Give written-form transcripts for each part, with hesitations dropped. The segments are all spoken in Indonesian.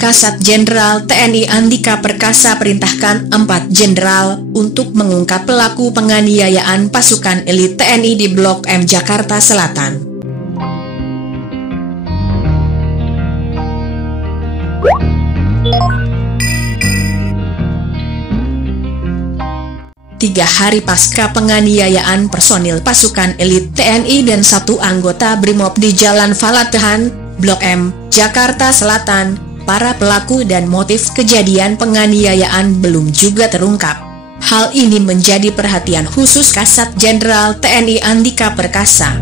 Kasat Jenderal TNI Andika Perkasa perintahkan 4 jenderal untuk mengungkap pelaku penganiayaan pasukan elit TNI di Blok M Jakarta Selatan. Tiga hari pasca penganiayaan personil pasukan elit TNI dan 1 anggota BRIMOB di Jalan Falatehan, Blok M, Jakarta Selatan, para pelaku dan motif kejadian penganiayaan belum juga terungkap. Hal ini menjadi perhatian khusus Kasat Jenderal TNI Andika Perkasa.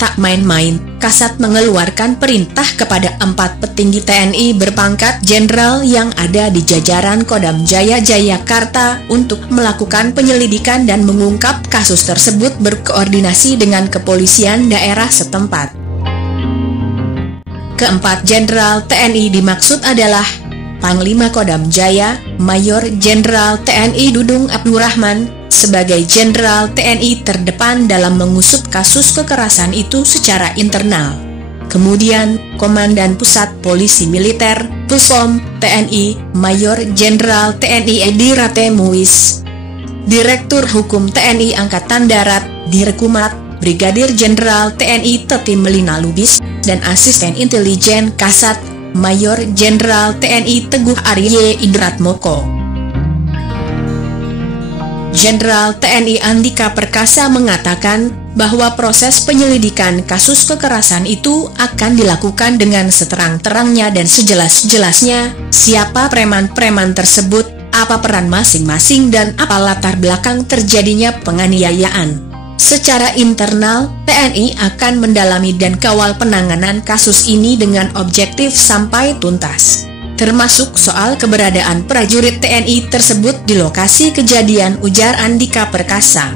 Tak main-main, Kasat mengeluarkan perintah kepada 4 petinggi TNI berpangkat jenderal yang ada di jajaran Kodam Jaya Jayakarta untuk melakukan penyelidikan dan mengungkap kasus tersebut berkoordinasi dengan kepolisian daerah setempat. Keempat jenderal TNI dimaksud adalah Panglima Kodam Jaya, Mayor Jenderal TNI Dudung Abdurrahman, sebagai Jenderal TNI terdepan dalam mengusut kasus kekerasan itu secara internal. Kemudian, Komandan Pusat Polisi Militer, Puspom, TNI, Mayor Jenderal TNI Edi Rate Muiz, Direktur Hukum TNI Angkatan Darat, Dirkumat, Brigadir Jenderal TNI Teti Melina Lubis, dan Asisten Intelijen Kasat, Mayor Jenderal TNI Teguh Arye Indratmoko. Jenderal TNI Andika Perkasa mengatakan bahwa proses penyelidikan kasus kekerasan itu akan dilakukan dengan seterang-terangnya dan sejelas-jelasnya, siapa preman-preman tersebut, apa peran masing-masing dan apa latar belakang terjadinya penganiayaan. Secara internal, TNI akan mendalami dan kawal penanganan kasus ini dengan objektif sampai tuntas, termasuk soal keberadaan prajurit TNI tersebut di lokasi kejadian, ujar Andika Perkasa.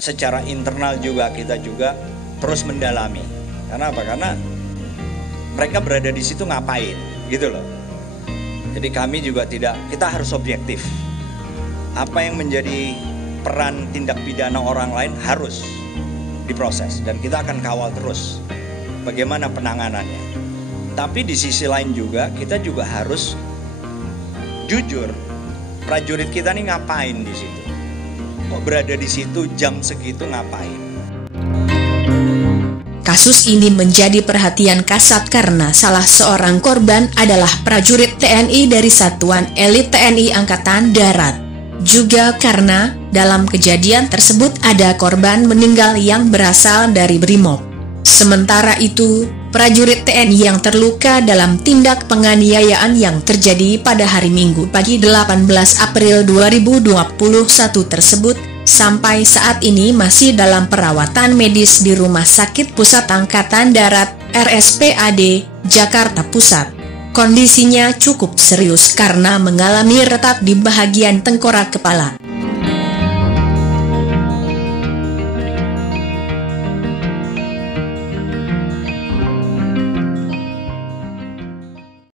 Secara internal juga kita terus mendalami. Karena apa? Karena mereka berada di situ ngapain, gitu loh. Jadi kami juga kita harus objektif. Apa yang menjadi peran tindak pidana orang lain harus diproses dan kita akan kawal terus bagaimana penanganannya. Tapi di sisi lain juga kita juga harus jujur, prajurit kita nih ngapain di situ? Kok berada di situ jam segitu ngapain? Kasus ini menjadi perhatian Kasat karena salah seorang korban adalah prajurit TNI dari Satuan Elit TNI Angkatan Darat. Juga karena dalam kejadian tersebut ada korban meninggal yang berasal dari BRIMOB. Sementara itu, prajurit TNI yang terluka dalam tindak penganiayaan yang terjadi pada hari Minggu pagi 18 April 2021 tersebut sampai saat ini masih dalam perawatan medis di Rumah Sakit Pusat Angkatan Darat RSPAD Jakarta Pusat. Kondisinya cukup serius karena mengalami retak di bagian tengkorak kepala.